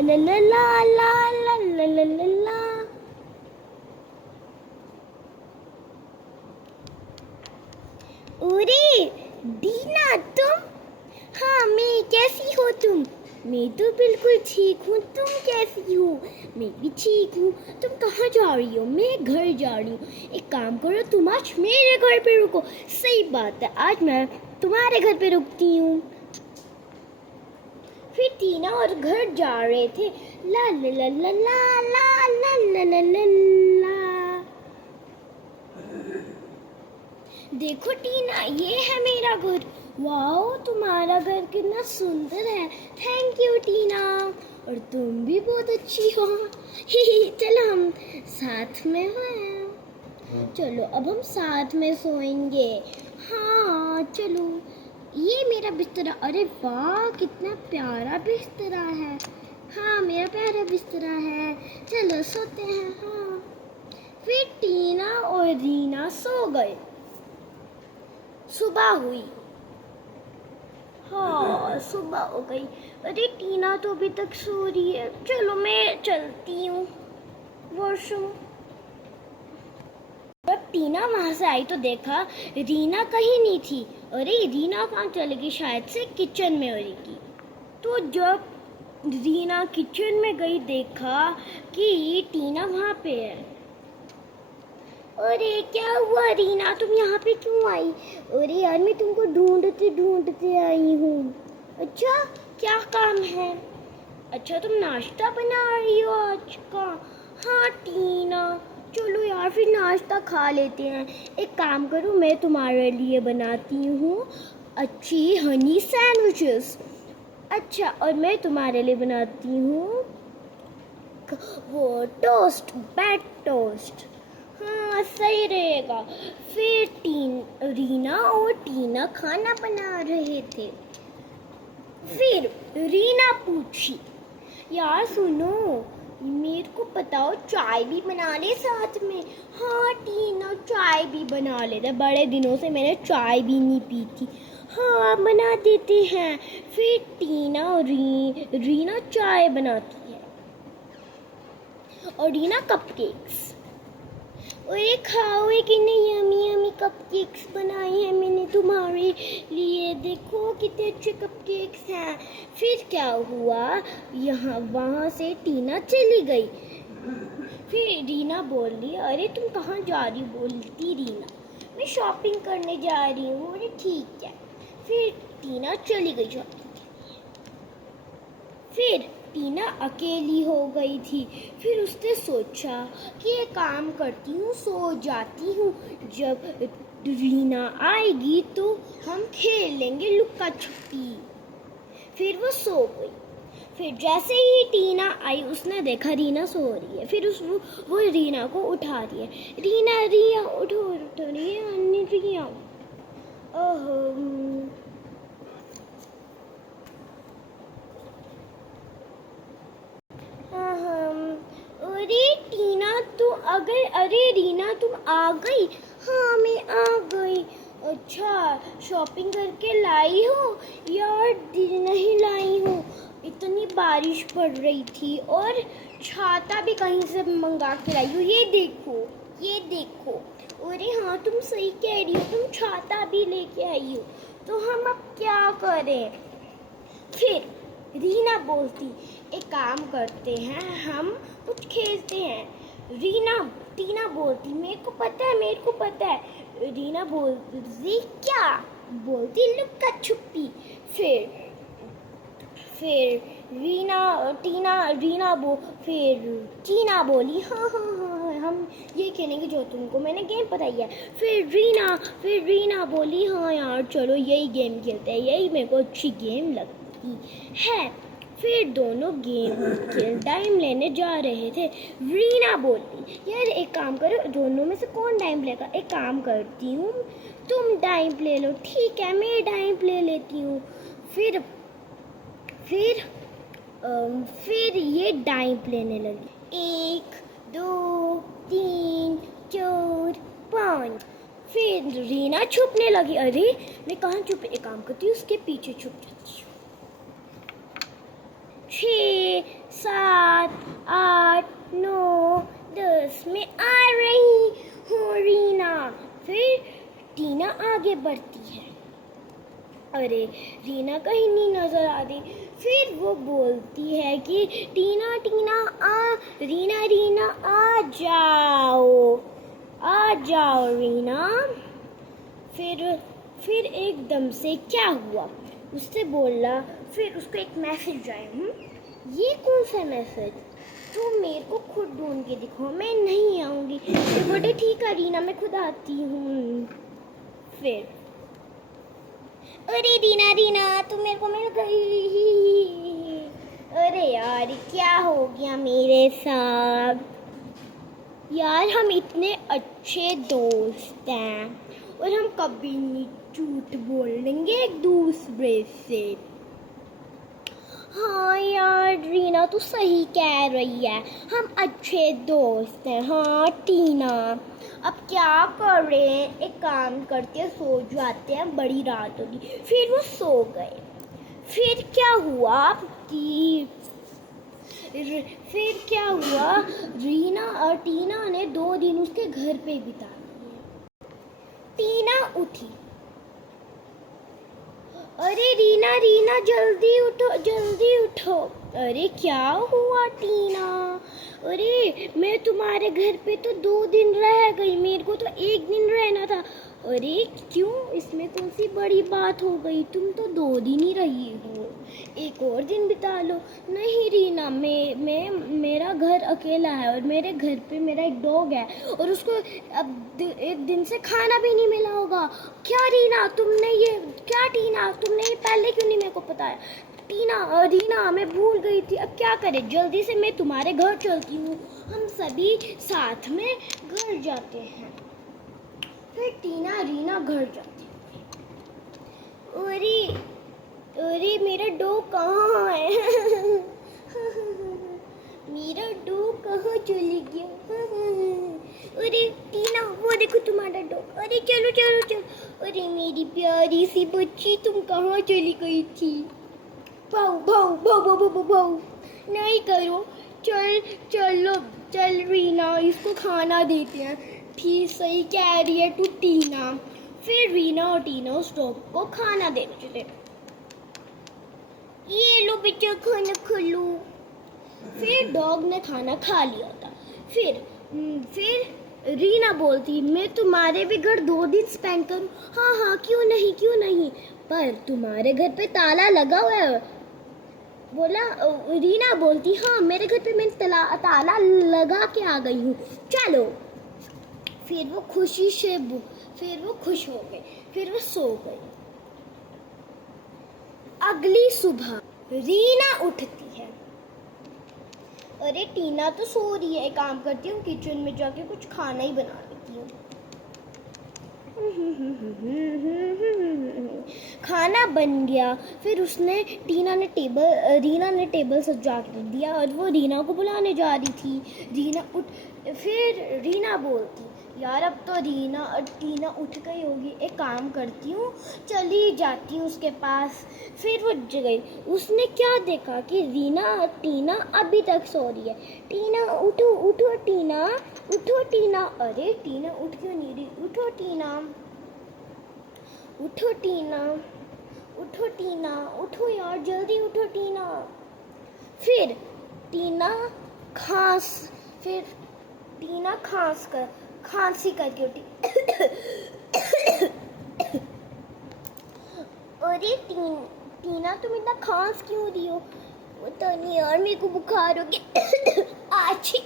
ला ला ला ला ला ला ला ला ला। अरे दीना तुम? हाँ मैं, कैसी हो तुम? मैं तो बिल्कुल ठीक हूँ, तुम कैसी हो? मैं भी ठीक हूँ। तुम कहाँ जा रही हो? मैं घर जा रही हूँ। एक काम करो, तुम आज मेरे घर पे रुको। सही बात है, आज मैं तुम्हारे घर पे रुकती हूँ। फिर टीना और घर जा रहे थे। ला ला ला ला ला ला ला ला ला ला ला। देखो टीना, ये है मेरा घर। वाओ, तुम्हारा घर कितना सुंदर है। थैंक यू टीना, और तुम भी बहुत अच्छी हो। चलो हम साथ में हैं। चलो अब हम साथ में सोएंगे। हाँ चलो, ये मेरा बिस्तरा। अरे वाह, कितना प्यारा बिस्तरा है। हाँ मेरा प्यारा बिस्तरा है। चलो सोते हैं। हाँ। फिर टीना और रीना सो गए। सुबह हुई। हाँ सुबह हो गई। अरे टीना तो अभी तक सो रही है। चलो मैं चलती हूँ वॉशरूम। जब टीना वहां से आई तो देखा रीना कहीं नहीं थी। अरे रीना कहाँ चली गई? शायद से किचन में होगी। तो जब रीना किचन में गई देखा कि टीना वहाँ पे है। अरे क्या हुआ रीना, तुम यहाँ पे क्यों आई? अरे यार मैं तुमको ढूंढते ढूंढते आई हूँ। अच्छा क्या काम है? अच्छा तुम नाश्ता बना रही हो आज का? हाँ टीना, चलो यार फिर नाश्ता खा लेते हैं। एक काम करो, मैं तुम्हारे लिए बनाती हूँ अच्छी हनी सैंडविचेस। अच्छा, और मैं तुम्हारे लिए बनाती हूँ वो टोस्ट, ब्रेड टोस्ट। हाँ सही रहेगा। फिर रीना और टीना खाना बना रहे थे। फिर रीना पूछी, यार सुनो, मेरे को बताओ चाय भी बना ले साथ में। हाँ टीना, चाय भी बना लेते, बड़े दिनों से मैंने चाय भी नहीं पी थी। हाँ बना देते हैं। फिर टीना और रीना चाय बनाती है और रीना कपकेक्स। अरे खाओगे कि नहीं? यम्मी यम्मी कपकेक्स बनाए हैं मैंने तुम्हारे लिए, देखो कितने अच्छे कपकेक्स हैं। फिर क्या हुआ, यहाँ वहाँ से टीना चली गई। फिर रीना बोल रही, अरे तुम कहाँ जा रही? बोलती रीना, मैं शॉपिंग करने जा रही हूँ। अरे ठीक है। फिर टीना चली गई शॉपिंग। फिर टीना अकेली हो गई थी। फिर उसने सोचा कि ये काम करती हूँ, सो जाती हूँ। जब रीना आएगी तो हम खेल लेंगे लुक्का छुपी। फिर वो सो गई। फिर जैसे ही टीना आई उसने देखा रीना सो रही है। फिर वो रीना को उठा रही है। रीना रिया उठो उठो, रिया। ओहो अरे टीना तू अरे रीना तुम आ गई? हाँ मैं आ गई। अच्छा शॉपिंग करके लाई हो? यार नहीं लाई हूँ, इतनी बारिश पड़ रही थी और छाता भी कहीं से मंगा के लाई हूँ। ये देखो ये देखो। अरे हाँ तुम सही कह रही हो, तुम छाता भी लेके आई हो। तो हम अब क्या करें? फिर रीना बोलती, एक काम करते हैं, हम कुछ खेलते हैं। टीना बोलती, मेरे को पता है। रीना बोलती, क्या? बोलती, लुक्का छुपी। फिर टीना बोली, हाँ हाँ हाँ हाँ, हम ये खेलेंगे जो तुमको मैंने गेम बताई है। फिर रीना बोली, हाँ यार चलो यही गेम खेलते हैं, यही मेरे को अच्छी गेम लगती है। फिर दोनों गेम के टाइम लेने जा रहे थे। रीना बोलती, यार एक काम करो, दोनों में से कौन टाइम लेगा? एक काम करती हूँ, तुम टाइम ले लो। ठीक है मैं टाइम ले लेती हूँ। फिर ये डाइम लेने लगी। 1 2 3 4 5। फिर रीना छुपने लगी। अरे मैं कहाँ छुप, एक काम करती हूँ उसके पीछे छुप जाती हूँ। 6 बस में आ रही हूँ रीना। फिर टीना आगे बढ़ती है। अरे रीना कहीं नहीं नजर आ रही। फिर वो बोलती है कि टीना टीना आ, रीना रीना आ जाओ रीना। फिर एकदम से क्या हुआ, उससे बोला। फिर उसको एक मैसेज आया। ये कौन सा मैसेज? तुम मेरे को खुद ढूंढ के दिखाओ, मैं नहीं आऊँगी। बोले ठीक है रीना, मैं खुद आती हूँ। फिर अरे रीना रीना तुम मेरे को मिल गई। अरे यार क्या हो गया मेरे साथ? यार हम इतने अच्छे दोस्त हैं और हम कभी नहीं झूठ बोलेंगे एक दूसरे से। हाँ यार रीना तू सही कह रही है, हम अच्छे दोस्त हैं। हाँ टीना, अब क्या करें, एक काम करते हैं, सो जाते हैं, बड़ी रात होगी। फिर वो सो गए। फिर क्या हुआ रीना और टीना ने 2 दिन उसके घर पे बिता दिए। टीना उठी। अरे रीना रीना जल्दी उठो जल्दी उठो। अरे क्या हुआ टीना? अरे मैं तुम्हारे घर पे तो 2 दिन रह गई, मेरे को तो 1 दिन रहना था। अरे क्यों, इसमें कौन सी बड़ी बात हो गई, तुम तो 2 दिन ही रही हो, 1 और दिन बिता लो। नहीं रीना, मेरा घर अकेला है और मेरे घर पे मेरा एक डॉग है और उसको अब 1 दिन से खाना भी नहीं मिला होगा। क्या रीना तुमने ये पहले क्यों नहीं मेरे को बताया? रीना मैं भूल गई थी, अब क्या करें, जल्दी से मैं तुम्हारे घर चलती हूँ, हम सभी साथ में घर जाते हैं। फिर टीना रीना घर जाती है। अरे मेरा डॉग कहाँ है? मेरा डॉग कहाँ चली गया? अरे टीना वो देखो तुम्हारा डॉग। अरे चलो चलो चलो। अरे मेरी प्यारी सी बच्ची, तुम कहाँ चली गई थी? भाऊ भाऊ भाऊ भाऊ भाऊ भाऊ नहीं करो, चल रीना, इसको खाना देते हैं। ठीक सही कह रही है तू टीना। फिर रीना और टीना उस डॉग को खाना दे रहे थे। ये लो बच्चा खाना खा लो। फिर डॉग ने खाना खा लिया था। फिर रीना बोलती, मैं तुम्हारे भी घर 2 दिन स्पेंड करूँ? हाँ क्यों नहीं, पर तुम्हारे घर पे ताला लगा हुआ है। बोला रीना बोलती, हाँ मेरे घर पे मैं ताला लगा के आ गई हूँ, चलो। फिर वो खुश हो गए। फिर वो सो गई। अगली सुबह रीना उठती है। अरे टीना तो सो रही है, एक काम करती हूँ किचन में जाके कुछ खाना ही बना लेती हूँ। खाना बन गया। फिर रीना ने टेबल सजा के दिया और वो रीना को बुलाने जा रही थी। फिर रीना बोलती, यार अब तो टीना उठ गई होगी, एक काम करती हूँ, चली जाती हूँ उसके पास। फिर वो गई। उसने क्या देखा कि टीना अभी तक सो रही है। टीना उठो टीना। अरे टीना उठ क्यों नहीं रही? उठो टीना, उठो यार, जल्दी उठो टीना। फिर टीना खांसी करके उठी। अरे टीना तुम इतना खांस क्यों रही हो? पता नहीं यार, मेरे को बुखार हो गया। आछी।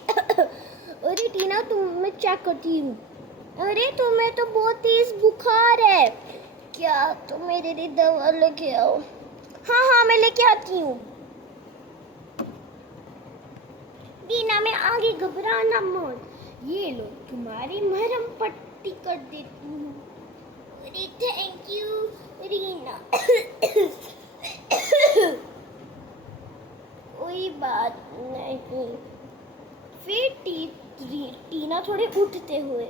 अरे टीना मैं चेक करती हूँ। अरे तुम्हें तो बहुत तेज बुखार है, क्या तुम मेरे लिए दवा लेके आओ? हाँ मैं लेके आती हूँ। टीना मैं आगे, घबराना मत, ये लो तुम्हारी मरहम पट्टी कर देती हूँ। अरे थैंक यू रीना। कोई बात नहीं। फिर टीना थोड़े उठते हुए,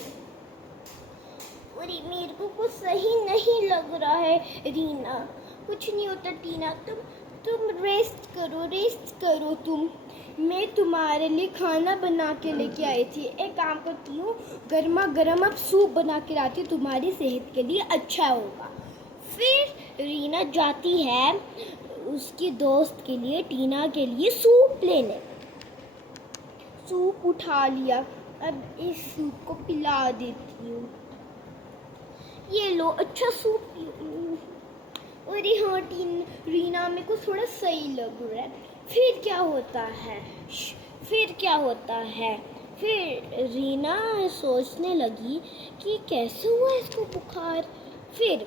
अरे मेरे को कुछ सही नहीं लग रहा है रीना। कुछ नहीं होता टीना, तुम रेस्ट करो तुम। मैं तुम्हारे लिए खाना बना के लेके आई थी। एक काम करती हूँ, गर्मा गर्म अब सूप बना के लाती हूँ, तुम्हारी सेहत के लिए अच्छा होगा। फिर रीना जाती है उसकी दोस्त के लिए, टीना के लिए सूप लेने। सूप उठा लिया, अब इस सूप को पिला देती हूँ। ये लो, अच्छा सूप पियो। अरे हाँ रीना, मेरे को थोड़ा सही लग रहा है। फिर क्या होता है? फिर रीना सोचने लगी कि कैसे हुआ इसको बुखार। फिर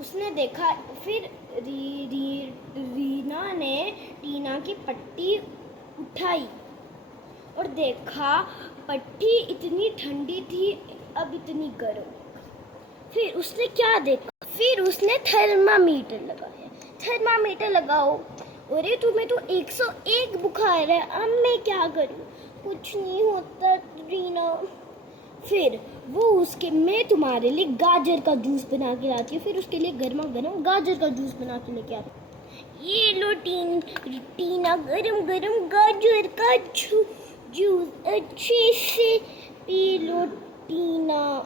उसने देखा, फिर रीना ने टीना की पट्टी उठाई और देखा पट्टी इतनी ठंडी थी, अब इतनी गर्म। फिर उसने क्या देखा? फिर उसने थर्मामीटर लगाया। थर्मामीटर लगाओ। अरे तुम्हें तो 101 बुखार है, अब मैं क्या करूं? कुछ नहीं होता रीना। फिर मैं तुम्हारे लिए गाजर का जूस बना के लाती हूँ। फिर उसके लिए गर्मा गर्म गाजर का जूस बना के लेके आती हूँ। ये लो टीना, गरम गरम गाजर का जूस अच्छे से पी लो टीना।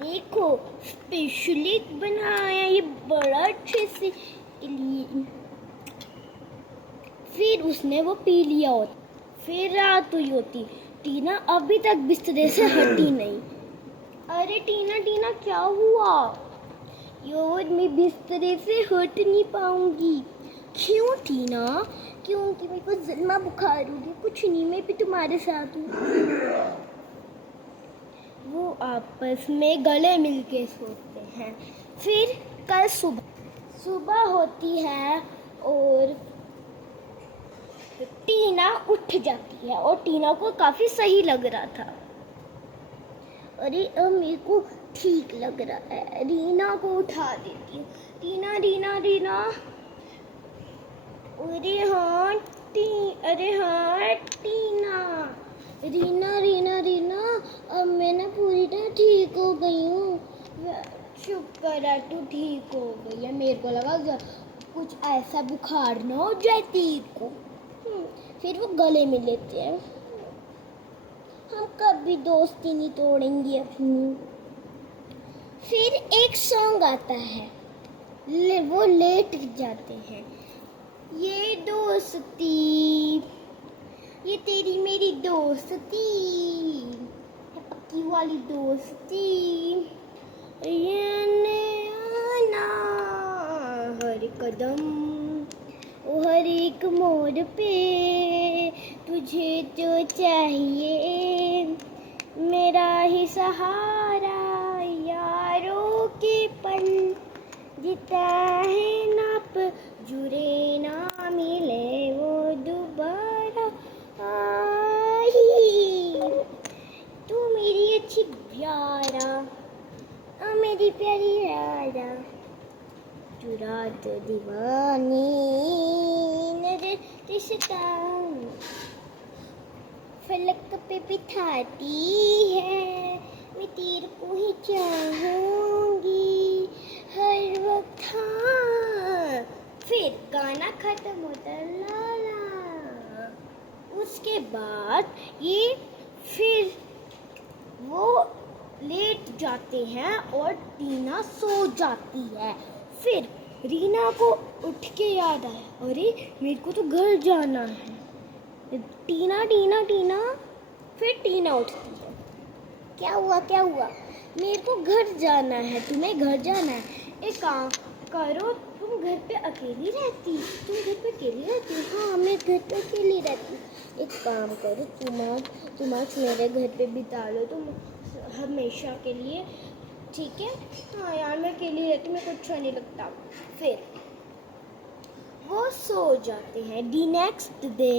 देखो, स्पेशली बनाया ये बड़ा अच्छे से लिए। फिर उसने वो पी लिया होता। फिर रात हुई होती, टीना अभी तक बिस्तरे से हटी नहीं। अरे टीना क्या हुआ? यार मैं बिस्तरे से हट नहीं पाऊंगी। क्यों टीना? क्योंकि मेरे को जल्मा बुखार होगी। कुछ नहीं, मैं भी तुम्हारे साथ हूँ। वो आपस में गले मिलके सोते हैं। फिर कल सुबह होती है और टीना उठ जाती है और टीना को काफी सही लग रहा था। अरे अब मेरे को ठीक लग रहा है। रीना को उठा देती हूँ। रीना अरे हाँ टीना, अब मैं ना पूरी तरह ठीक हो गई हूँ। शुक्र है तू ठीक हो गई है। मेरे को लगा कुछ ऐसा बुखार ना हो जाए तीर को। फिर वो गले में लेते हैं। हम कभी दोस्ती नहीं तोड़ेंगे अपनी। फिर एक सॉन्ग आता है, वो लेट जाते हैं। ये दोस्ती, ये तेरी मेरी दोस्ती है, पक्की वाली दोस्ती। ये आना हर कदम, हर एक मोड़ पे तुझे तो चाहिए मेरा ही सहारा। यारों के पल जीता है नाप, जुड़े ना मिले वो दोबारा। तू मेरी अच्छी प्यारा, मेरी प्यारी राजा, चुरा तो दीवानी नजर रिश्ता फलक पे बिठाती है। मैं तेरे को ही चाहूंगी हर वक्त। हाँ, फिर गाना खत्म होता लाला। उसके बाद ये फिर वो लेट जाते हैं और टीना सो जाती है। फिर रीना को उठ के याद आया, अरे मेरे को तो घर जाना है। टीना फिर टीना उठती है। क्या हुआ? मेरे को घर जाना है। तुम्हें घर जाना है? एक काम करो, तुम घर पे अकेली रहती? हाँ, मैं घर पे अकेली रहती। एक काम करो, तुम आज मेरे घर पे बिता लो तुम हमेशा के लिए, ठीक है? हाँ यार, मैं अकेली रहती, मेरे को अच्छा नहीं लगता। फिर वो सो जाते हैं। दी नेक्स्ट डे